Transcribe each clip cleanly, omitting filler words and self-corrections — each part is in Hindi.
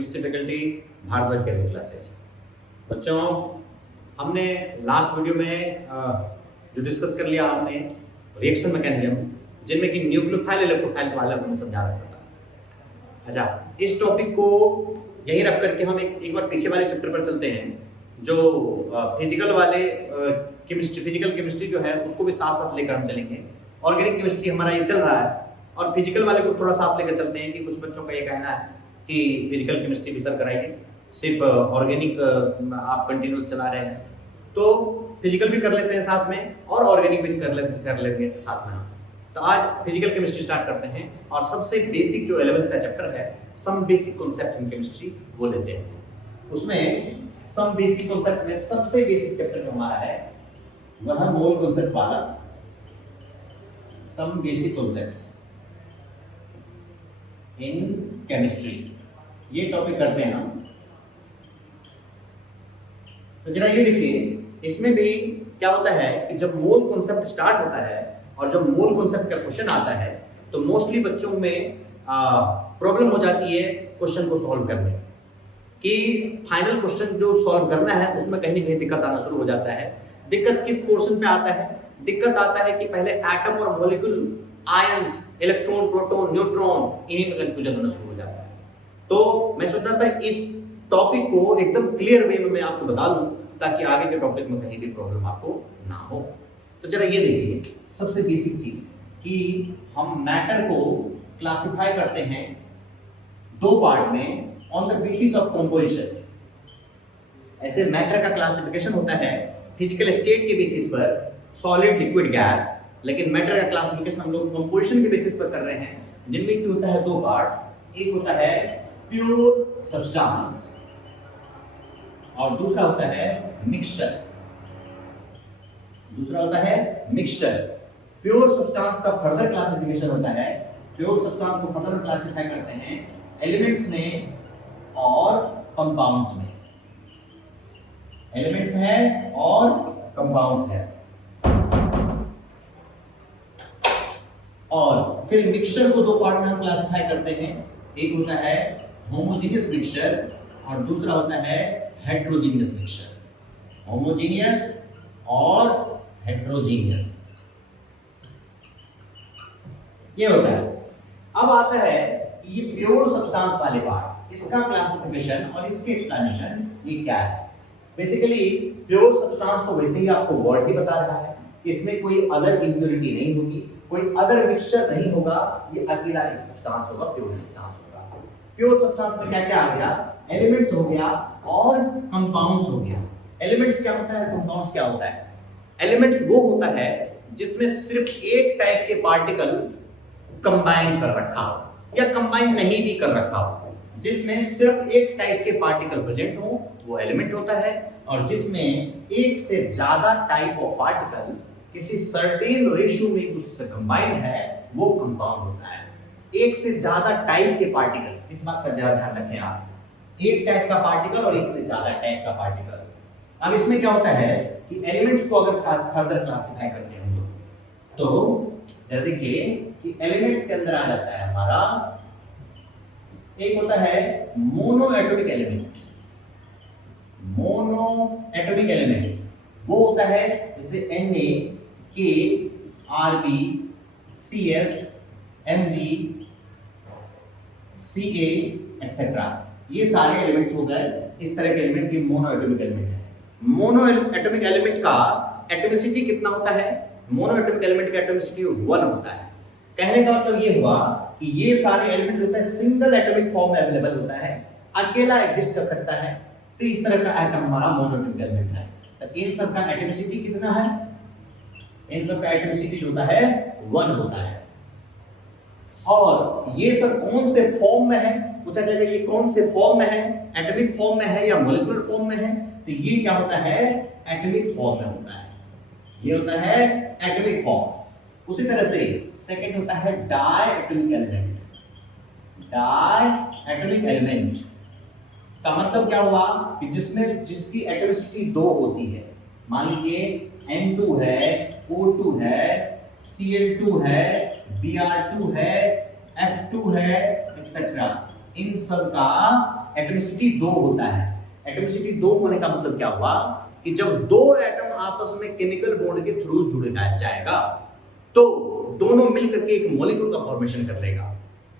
Chemistry faculty, Bhardwaj chemical classes. बच्चों, हमने लास्ट वीडियो में जो डिस्कस कर लिया हमने रिएक्शन मैकेनिज्म, जिनमें कि न्यूक्लियोफाइल इलेक्ट्रोफाइल के बारे में हमने समझा रखा था। अच्छा, इस टॉपिक को यहीं रख करके हम एक बार पीछे वाले चैप्टर पर चलते हैं, जो फिजिकल वाले फिजिकल केमिस्ट्री जो है उसको भी साथ साथ लेकर हम चलेंगे। ऑर्गेनिक केमिस्ट्री हमारा ये चल रहा है और फिजिकल वाले को थोड़ा साथ लेकर चलते हैं कि कुछ बच्चों का ये कहना है कि फिजिकल केमिस्ट्री भी सर कराइए, सिर्फ ऑर्गेनिक आप कंटिन्यूस चला रहे हैं, तो फिजिकल भी कर लेते हैं साथ में और ऑर्गेनिक भी कर लेंगे साथ में। तो आज फिजिकल केमिस्ट्री स्टार्ट करते हैं और सबसे बेसिक जो 11th का चैप्टर है some basic concepts in chemistry वो लेते हैं। उसमें सम बेसिक कॉन्सेप्ट में सबसे बेसिक चैप्टर जो हमारा है वह है मोल कॉन्सेप्ट वाला, some basic concepts in chemistry, ये टॉपिक करते हैं हम। तो जरा ये देखिए, इसमें भी क्या होता है कि जब मोल कॉन्सेप्ट स्टार्ट होता है और जब मोल कॉन्सेप्ट का क्वेश्चन आता है तो मोस्टली बच्चों में प्रॉब्लम हो जाती है क्वेश्चन को सॉल्व करने कि फाइनल क्वेश्चन जो सॉल्व करना है उसमें कहीं ना कहीं दिक्कत आना शुरू हो जाता है। दिक्कत किस पोर्शन पे आता है? दिक्कत आता है कि पहले एटम और molecule, ions, electron, proton, neutron, इन्हीं में कंफ्यूजन होना शुरू हो जाता है। तो मैं सोच रहा था इस टॉपिक को एकदम क्लियर वे में मैं आपको बता दूं ताकि आगे के टॉपिक में कहीं भी प्रॉब्लम आपको ना हो। तो जरा ये देखिए, सबसे बेसिक चीज कि हम मैटर को क्लासिफाई करते हैं दो पार्ट में on the basis of composition. ऐसे मैटर का क्लासिफिकेशन होता है फिजिकल स्टेट के बेसिस पर, सॉलिड, लिक्विड, गैस, लेकिन मैटर का क्लासिफिकेशन हम लोग कंपोजिशन के बेसिस पर कर रहे हैं, जिनमें की होता है दो पार्ट। एक होता है प्योर सब्सटेंस और दूसरा होता है मिक्सचर। प्योर सब्सटेंस का फर्दर क्लासिफिकेशन होता है, प्योर सब्सटेंस को फर्दर क्लासिफाई करते हैं एलिमेंट्स में और कंपाउंड्स में। एलिमेंट्स है और कंपाउंड्स है। और फिर मिक्सचर को दो पार्ट में हम क्लासिफाई करते हैं, एक होता है होमोजेनियस मिक्सचर और दूसरा होता है हेट्रोजेनियस मिक्सचर। होमोजेनियस और हेट्रोजेनियस ये होता है। अब आता है ये प्योर सब्सटेंस वाले पार्ट, इसका क्लासिफिकेशन और इसके एक्सप्लेनेशन ये क्या है। बेसिकली प्योर सब्सटेंस तो वैसे ही आपको वर्ड ही बता रहा है, इसमें कोई अदर इंप्योरिटी नहीं होगी, कोई अदर मिक्सचर नहीं होगा, ये अकेला एक सब्सटेंस होगा, प्योर सब्सटेंस होगा। प्योर सब्सटेंस में क्या क्या आ गया? एलिमेंट्स हो गया और कंपाउंड्स हो गया। एलिमेंट्स क्या होता है, कंपाउंड्स क्या होता है? एलिमेंट्स वो होता है जिसमें सिर्फ एक टाइप के पार्टिकल कंबाइन कर रखा हो या कंबाइन नहीं भी कर रखा हो। जिसमें सिर्फ एक टाइप के पार्टिकल प्रेजेंट हो वो एलिमेंट होता है, और जिसमें एक से ज्यादा टाइप ऑफ पार्टिकल किसी सर्टेन रेशियो में एक दूसरे से कंबाइन है वो कंपाउंड होता है। एक से ज्यादा टाइप के पार्टिकल, इस बात का जरा ध्यान रखें आप, एक टाइप का पार्टिकल और एक से ज्यादा टाइप का पार्टिकल। अब इसमें क्या होता है कि एलिमेंट्स को अगर फर्दर क्लासिफाई करते हैं तो जैसे कि एलिमेंट्स के अंदर आ जाता है हमारा, एक होता है mono atomic element. Mono atomic element वो होता है जैसे Na, K, Rb, Cs, Mg, Ca etcetera, ये सारे एलिमेंट्स हो गए। इस तरह के एलिमेंट्स ये मोनो एटॉमिक एलिमेंट है। मोनो एटॉमिक एलिमेंट का एटॉमिसिटी कितना होता है? मोनो एटॉमिक एलिमेंट का एटॉमिसिटी 1 होता है। कहने का मतलब ये हुआ कि ये सारे एलिमेंट्स होता है सिंगल एटॉमिक फॉर्म में अवेलेबल होता है, अकेला एग्जिस्ट कर सकता है। तो इस तरह का एटम हमारा मोनो एटॉमिक एलिमेंट है। तो इन सब का एटॉमिसिटी कितना है? इन सब का एटॉमिसिटी जो होता है 1 होता है। और ये सब कौन से फॉर्म में है? पूछा जाएगा ये कौन से फॉर्म में है, एटॉमिक फॉर्म में है या मॉलिक्यूलर फॉर्म में है? तो ये क्या होता है? एटॉमिक फॉर्म में होता है। ये होता है एटॉमिक फॉर्म। उसी तरह से सेकंड होता है डायएटॉमिक एलिमेंट। डायएटॉमिक एलिमेंट का मतलब क्या हुआ कि जिसकी एटॉमिसिटी 2 होती है। मान लीजिए N2 है, O2 है, Cl2 है, Br2 है, F2 है, एक्सेट्रा। इन सब का एटॉमिसिटी 2 होता है। एटॉमिसिटी 2 होने का मतलब क्या हुआ कि जब दो एटम आपस में केमिकल बॉन्ड के थ्रू जुड़ जाएगा तो दोनों मिलकर के एक मॉलिक्यूल का फॉर्मेशन कर लेगा,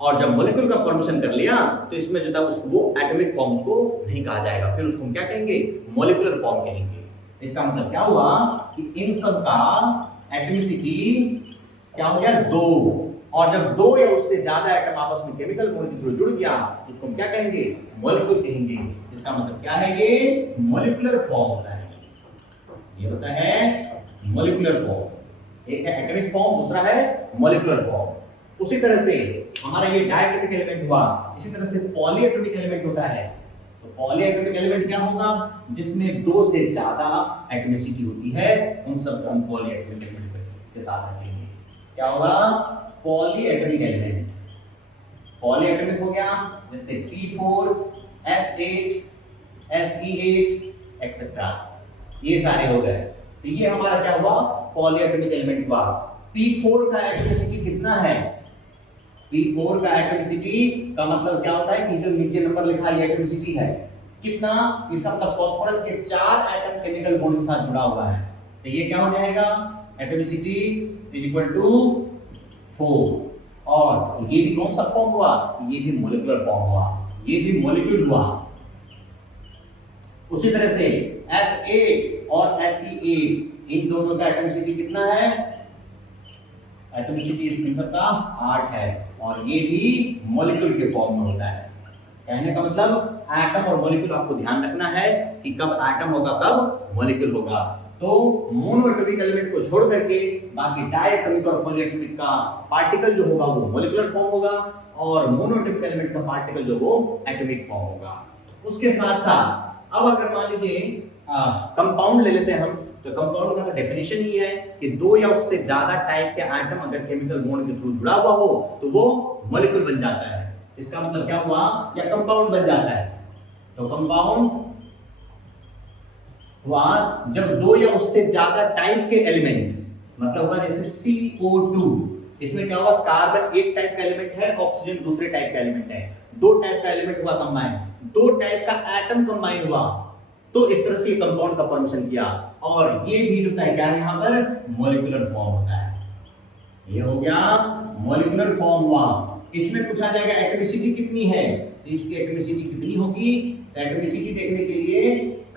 और जब मॉलिक्यूल का फॉर्मेशन कर लिया तो इसमें जो था उसको वो एटॉमिक फॉर्म्स को नहीं कहा जाएगा, फिर उसको हम क्या कहेंगे, मॉलिक्यूलर फॉर्म कहेंगे। इसका मतलब क्या हुआ कि इन सब का एटॉमिसिटी क्या हो गया, 2, और जब 2 या उससे ज्यादा एटम आपस में केमिकल बॉन्ड के थ्रू जुड़ गया तो उसको हम क्या कहेंगे, मॉलिक्यूल कहेंगे। इसका मतलब क्या है, ये मॉलिक्यूलर फॉर्म होता है, ये होता है मॉलिक्यूलर फॉर्म। एक है एटॉमिक फॉर्म, दूसरा है मॉलिक्यूलर फॉर्म। उसी तरह से हमारा ये डायटोमिक एलिमेंट हुआ, इसी तरह से पॉलीएटॉमिक एलिमेंट होता है। तो पॉलीएटॉमिक एलिमेंट क्या होगा, जिसमें 2 से ज्यादा एटॉमिसिटी होती है, उन सब को हम पॉलीएटॉमिक एलिमेंट के साथ रखेंगे। क्या होगा, पॉलीएटॉमिक एलिमेंट। पॉलीएटॉमिक हो गया जैसे P4, S8, Se8 एक्सेट्रा, ये सारे हो गए। तो ये हमारा क्या हुआ, पॉलीएटॉमिक एलिमेंट हुआ। P4 का एटॉमिसिटी कितना है, P4 का एटॉमिसिटी का मतलब क्या होता है कि जो नीचे नंबर लिखा है एटॉमिसिटी है कितना, इसका मतलब फास्फोरस के 4 एटम केमिकल बॉन्ड के साथ जुड़ा हुआ है। तो ये क्या हो जाएगा, एटॉमिसिटी इज इक्वल टू 4। और ये भी कौन सा फॉर्म हुआ, ये भी मॉलिक्यूलर फॉर्म हुआ, ये भी मॉलिक्यूल हुआ। उसी तरह से S8 और Se8 इन दोनों का एटॉमिसिटी कितना है, एटॉमिसिटी इन सबका 8 है, और ये भी मॉलिक्यूल के फॉर्म में होता है। कहने का मतलब एटम और मॉलिक्यूल आपको ध्यान रखना है कि कब एटम होगा कब मॉलिक्यूल होगा। तो मोनोएटॉमिक एलिमेंट को छोड़ करके बाकी डायएटॉमिक और पॉलीएटॉमिक का पार्टिकल जो होगा वो मॉलिक्यूलर फॉर्म होगा, और मोनोएटॉमिक एलिमेंट का पार्टिकल जो वो एटॉमिक फॉर्म होगा। उसके साथ साथ अब अगर मान लीजिए कंपाउंड ले लेते हैं हम, तो कंपाउंड का डेफिनेशन ही है कि 2 या उससे ज्यादा टाइप के एटम अगर केमिकल बॉन्ड के थ्रू जुड़ा हुआ हो तो वो मॉलिक्यूल बन जाता है। इसका मतलब क्या हुआ, या कंपाउंड बन जाता है। तो कंपाउंड हुआ जब 2 या उससे ज्यादा टाइप के एलिमेंट, मतलब हुआ जैसे CO2, इसमें क्या हुआ, कार्बन एक टाइप का एलिमेंट है, ऑक्सीजन दूसरे टाइप का एलिमेंट है, 2 टाइप का एलिमेंट हुआ कंबाइन, 2 टाइप का एटम कंबाइन हुआ, तो इस तरह से कंपाउंड का फॉर्मेशन किया, और ये भी जो है क्या है, यहाँ पर मॉलिक्यूलर फॉर्म होता है। ये हो गया मॉलिक्यूलर फॉर्म हुआ। इसमें पूछा जाएगा एटॉमिसिटी कितनी है, तो इसकी एटॉमिसिटी कितनी होगी, तो एटॉमिसिटी देखने के लिए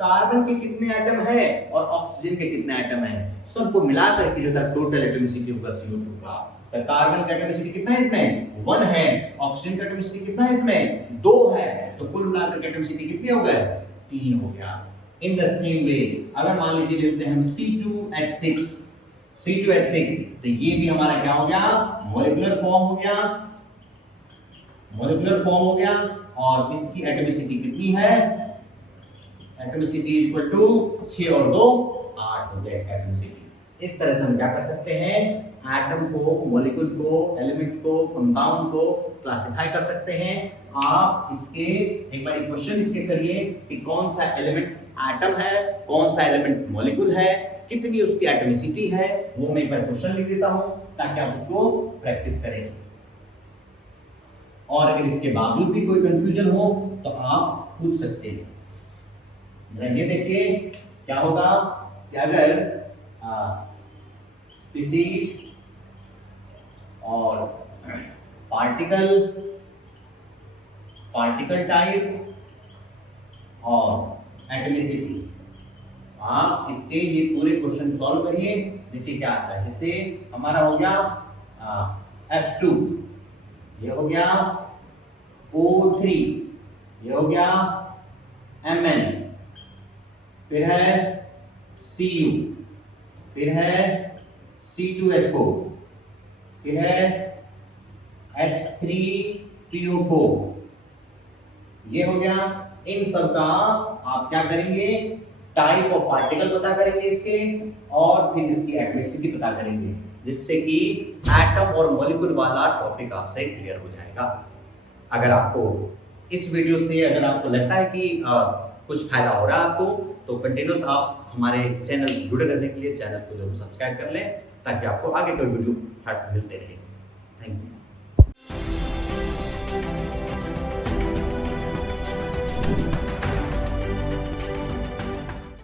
कार्बन के कितने एटम है और ऑक्सीजन के कितने एटम है, सबको मिलाकर के जो था टोटल एटॉमिसिटी होगा CO2 का। तो कार्बन का एटॉमिसिटी कितना है इसमें, 1 है, ऑक्सीजन का एटॉमिसिटी कितना है इसमें, 2 है, तो कुल मिलाकर के एटॉमिसिटी कितने हो गए, 3 हो गया। इन द सेम वे अगर मान लीजिए लेते हैं हम C2H6, तो ये भी हमारा क्या हो गया, मॉलिक्यूलर फॉर्म हो गया, मॉलिक्यूलर फॉर्म हो गया, और इसकी एटॉमिसिटी कितनी है, एटॉमिसिटी इक्वल टू 6 और 2 8 हो गया इसका एटॉमिसिटी। इस तरह से हम क्या कर सकते हैं, एटम को, मॉलिक्यूल को, एलिमेंट को, कंपाउंड को क्लासिफाई कर सकते हैं। आप इसके एक बार क्वेश्चन इसके करिए कि कौन सा एलिमेंट एटम है, कौन सा एलिमेंट मॉलिक्यूल है, कितनी उसकी एटॉमिसिटी है, वो मैं एक बार क्वेश्चन लिख देता हूं ताकि आप उसको प्रैक्टिस करें। और अगर इसके बावजूद भी कोई कंफ्यूजन हो तो आप पूछ सकते हैं। ये देखिए क्या होगा कि अगर स्पीसीज और पार्टिकल टाइप और एटॉमिसिटी, आप इसके ये पूरे क्वेश्चन सॉल्व करिए, देखिए क्या आता है। जैसे हमारा हो गया F2, ये हो गया O3, ये हो गया Mn, फिर है Cu, फिर है C2H4, फिर है H3PO4, ये हो गया। इन सब का आप क्या करेंगे, टाइप ऑफ पार्टिकल पता करेंगे इसके, और फिर इसकी एटॉमिसिटी पता करेंगे, जिससे कि एटम और मॉलिक्यूल वाला टॉपिक आपसे क्लियर हो जाएगा। अगर आपको इस वीडियो से अगर आपको लगता है कि कुछ फायदा हो रहा है आपको, तो कंटिन्यूस आप हमारे चैनल जुड़े रहने के लिए चैनल को जरूर सब्सक्राइब कर लें, ताकि आपको आगे कोई वीडियो मिलते रहे। Thank you.